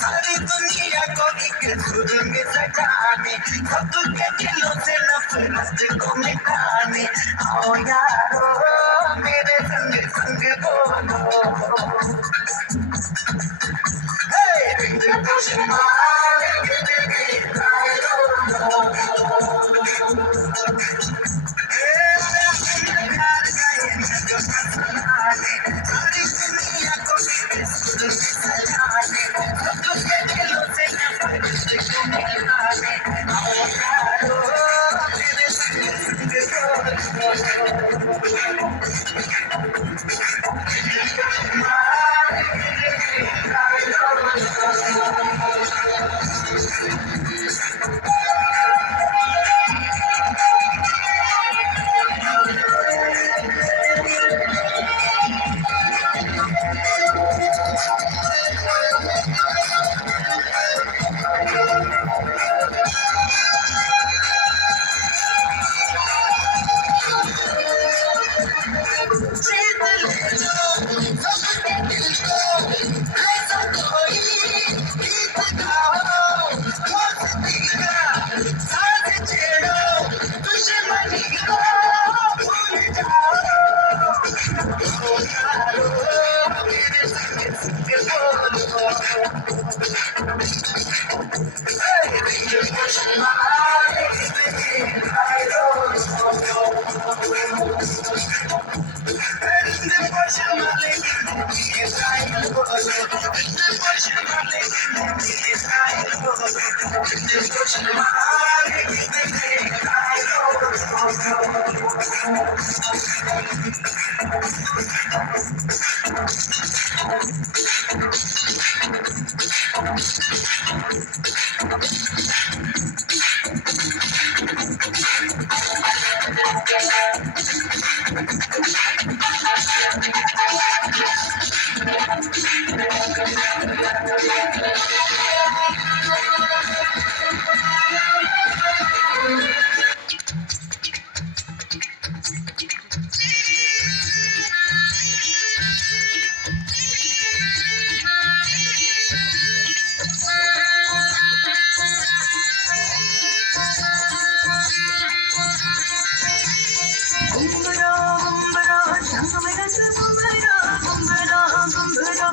सारी दुनिया को एक सुर में सजाने, सबके दिलों से नफरत को मिटाने। आओ यारो मेरे संग संग बोलो, हे रिंग पुष्पाल गिरने लायो, हे प्यार का ये नगमा सुनाने, सारी दुनिया को एक सुर में सजाने, सबके दिलों से नफरत को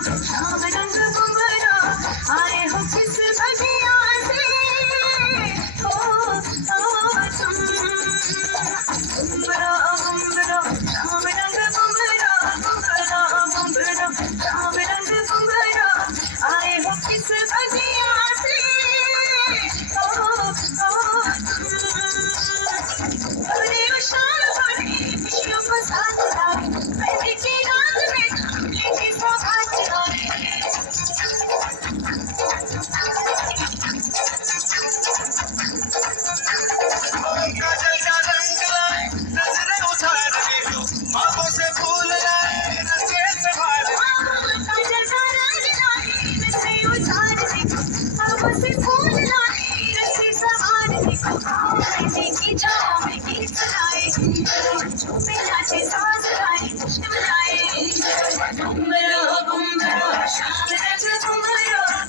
मिटाने। आओ यारो मेरे संग संग बोलो,